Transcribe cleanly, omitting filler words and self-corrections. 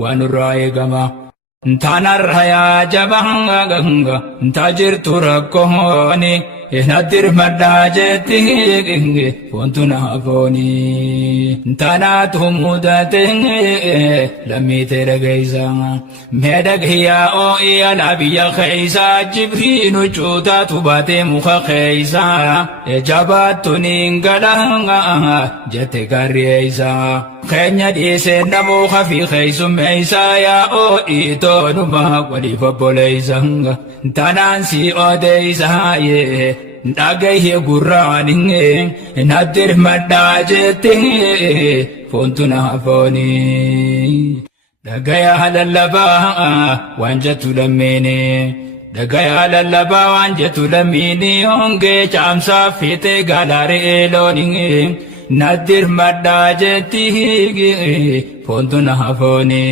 wanurraa eegama. Ntaanarraa jabanga ganga ntaajirtu rakkooni inadir maddaa jetti wantu naafooni ntaanaatu mudate lammiite dhageessa meedhaghiyaa oo'iya nabiyya keeysa jibriinu cuutaatu baatee muka keeysa jabaattuun gadhanga jette garreeysa keenya dhiisee namuuka fi keeysummeeysa yaa oo'itoonuma waliif obboleeysanga ntaanaan si odeeysa yee dhagaye gurraaninge nadir maddaa jette fontu naafooni dhagaya lallabaa waan jettu lammeene dhagaya lallabaa waan jettu lammiini hongee caamsaa fiixee gaalaaree looninge nadir maddaa jetti fontu naafooni.